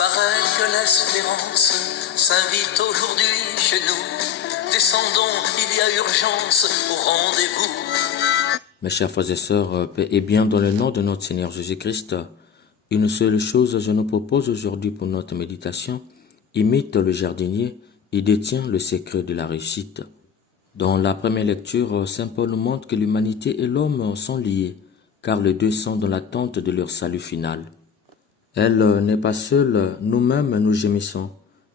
paraît que l'espérance s'invite aujourd'hui chez nous. Descendons, il y a urgence au rendez-vous. Mes chers frères et sœurs, paix et bien dans le nom de notre Seigneur Jésus-Christ, une seule chose je nous propose aujourd'hui pour notre méditation. Imite le jardinier et détient le secret de la réussite. Dans la première lecture, saint Paul nous montre que l'humanité et l'homme sont liés, car les deux sont dans l'attente de leur salut final. Elle n'est pas seule, nous-mêmes nous gémissons.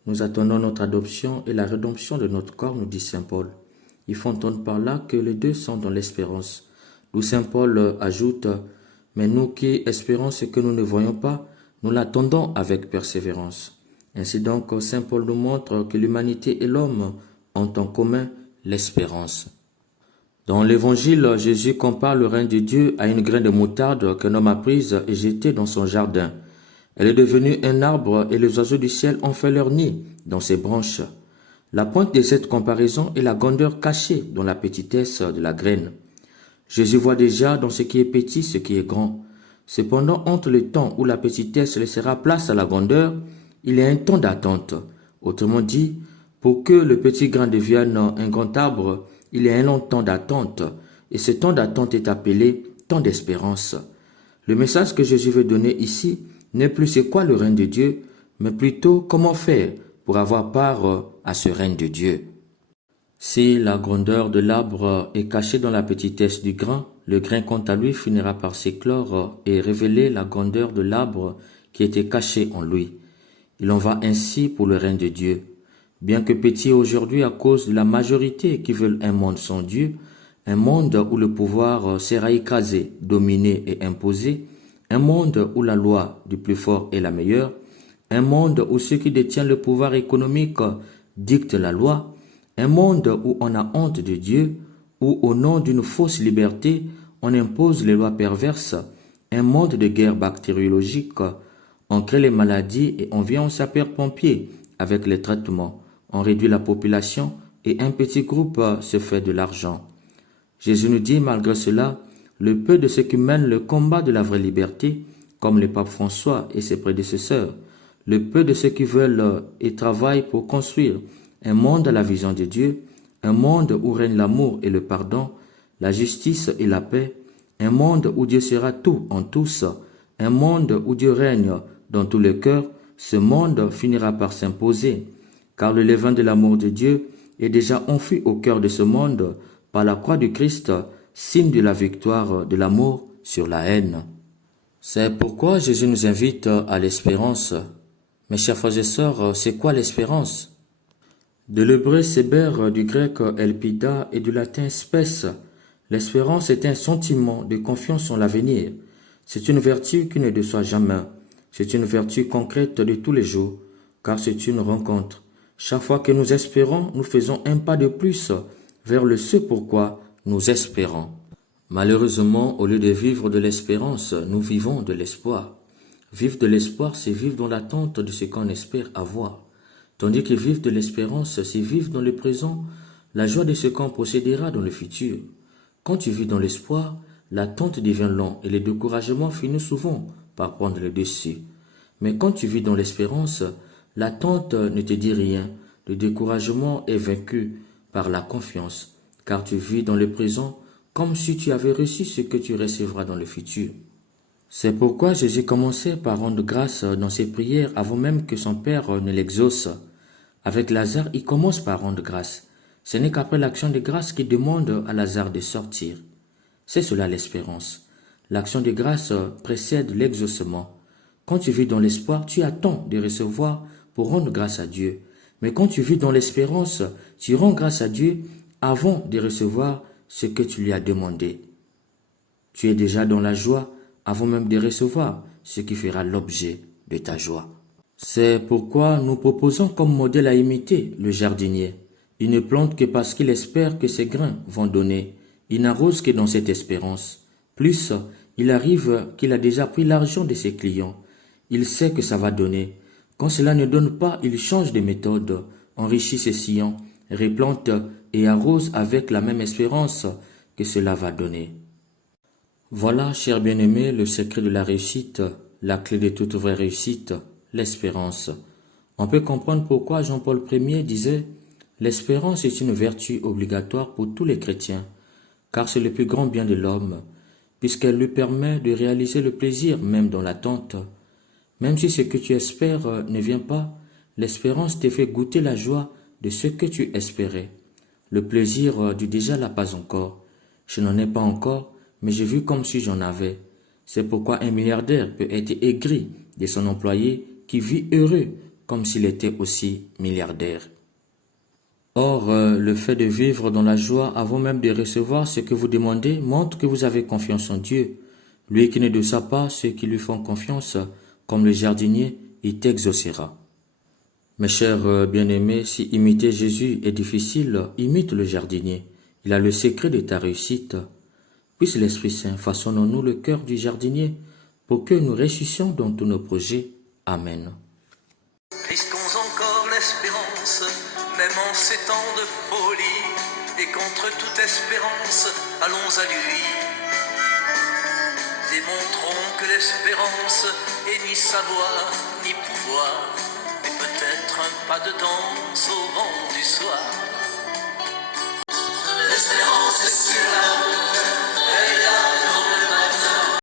Nous attendons notre adoption et la rédemption de notre corps, nous dit saint Paul. Il faut entendre par là que les deux sont dans l'espérance. D'où saint Paul ajoute « Mais nous qui espérons ce que nous ne voyons pas, nous l'attendons avec persévérance. » Ainsi donc, saint Paul nous montre que l'humanité et l'homme ont en commun l'espérance. Dans l'évangile, Jésus compare le règne de Dieu à une graine de moutarde qu'un homme a prise et jetée dans son jardin. Elle est devenue un arbre et les oiseaux du ciel ont fait leur nid dans ses branches. La pointe de cette comparaison est la grandeur cachée dans la petitesse de la graine. Jésus voit déjà dans ce qui est petit ce qui est grand. Cependant, entre le temps où la petitesse laissera place à la grandeur, il y a un temps d'attente. Autrement dit, pour que le petit grain devienne un grand arbre, il y a un long temps d'attente, et ce temps d'attente est appelé temps d'espérance. Le message que Jésus veut donner ici n'est plus c'est quoi le règne de Dieu, mais plutôt comment faire pour avoir part à ce règne de Dieu. Si la grandeur de l'arbre est cachée dans la petitesse du grain, le grain quant à lui finira par s'éclore et révéler la grandeur de l'arbre qui était caché en lui. Il en va ainsi pour le règne de Dieu. Bien que petit aujourd'hui à cause de la majorité qui veulent un monde sans Dieu, un monde où le pouvoir sera écrasé, dominé et imposé, un monde où la loi du plus fort est la meilleure, un monde où ceux qui détiennent le pouvoir économique dictent la loi, un monde où on a honte de Dieu, où au nom d'une fausse liberté, on impose les lois perverses, un monde de guerre bactériologique, on crée les maladies et on vient au sapeur-pompier avec les traitements, on réduit la population et un petit groupe se fait de l'argent. Jésus nous dit malgré cela, le peu de ceux qui mènent le combat de la vraie liberté, comme le pape François et ses prédécesseurs, le peu de ceux qui veulent et travaillent pour construire un monde à la vision de Dieu, un monde où règne l'amour et le pardon, la justice et la paix, un monde où Dieu sera tout en tous, un monde où Dieu règne dans tous les cœurs, ce monde finira par s'imposer, car le levain de l'amour de Dieu est déjà enfui au cœur de ce monde par la croix du Christ, signe de la victoire de l'amour sur la haine. C'est pourquoi Jésus nous invite à l'espérance. Mes chers frères et sœurs, c'est quoi l'espérance? De l'hébreu séber, du grec elpida et du latin spes, l'espérance est un sentiment de confiance en l'avenir. C'est une vertu qui ne déçoit jamais. C'est une vertu concrète de tous les jours, car c'est une rencontre. Chaque fois que nous espérons, nous faisons un pas de plus vers le ce pourquoi nous espérons. Malheureusement, au lieu de vivre de l'espérance, nous vivons de l'espoir. Vivre de l'espoir, c'est vivre dans l'attente de ce qu'on espère avoir. Tandis que vivre de l'espérance, c'est vivre dans le présent, la joie de ce qu'on possédera dans le futur. Quand tu vis dans l'espoir, l'attente devient longue et le découragement finit souvent par prendre le dessus. Mais quand tu vis dans l'espérance, l'attente ne te dit rien. Le découragement est vaincu par la confiance, car tu vis dans le présent comme si tu avais reçu ce que tu recevras dans le futur. C'est pourquoi Jésus commençait par rendre grâce dans ses prières avant même que son Père ne l'exauce. Avec Lazare, il commence par rendre grâce. Ce n'est qu'après l'action de grâce qu'il demande à Lazare de sortir. C'est cela l'espérance. L'action de grâce précède l'exaucement. Quand tu vis dans l'espoir, tu attends de recevoir pour rendre grâce à Dieu. Mais quand tu vis dans l'espérance, tu rends grâce à Dieu avant de recevoir ce que tu lui as demandé. Tu es déjà dans la joie avant même de recevoir ce qui fera l'objet de ta joie. C'est pourquoi nous proposons comme modèle à imiter le jardinier. Il ne plante que parce qu'il espère que ses grains vont donner. Il n'arrose que dans cette espérance. Plus, il arrive qu'il a déjà pris l'argent de ses clients. Il sait que ça va donner. Quand cela ne donne pas, il change de méthode, enrichit ses sillons, replante et arrose avec la même espérance que cela va donner. Voilà, chers bien-aimés, le secret de la réussite, la clé de toute vraie réussite, l'espérance. On peut comprendre pourquoi Jean-Paul Ier disait « L'espérance est une vertu obligatoire pour tous les chrétiens, car c'est le plus grand bien de l'homme, puisqu'elle lui permet de réaliser le plaisir même dans l'attente. Même si ce que tu espères ne vient pas, l'espérance te fait goûter la joie de ce que tu espérais. Le plaisir du déjà là pas encore. Je n'en ai pas encore, mais j'ai vu comme si j'en avais. C'est pourquoi un milliardaire peut être aigri de son employé qui vit heureux comme s'il était aussi milliardaire. Or, le fait de vivre dans la joie avant même de recevoir ce que vous demandez montre que vous avez confiance en Dieu. Lui qui ne déçoit pas ceux qui lui font confiance, comme le jardinier, il t'exaucera. Mes chers bien-aimés, si imiter Jésus est difficile, imite le jardinier. Il a le secret de ta réussite. Puisse l'Esprit Saint façonne en nous le cœur du jardinier pour que nous réussissions dans tous nos projets. Amen. Risquons encore l'espérance, même en ces temps de folie, et contre toute espérance, allons à lui. Démontrons que l'espérance est ni savoir, ni pouvoir, mais peut-être un pas de danse au vent du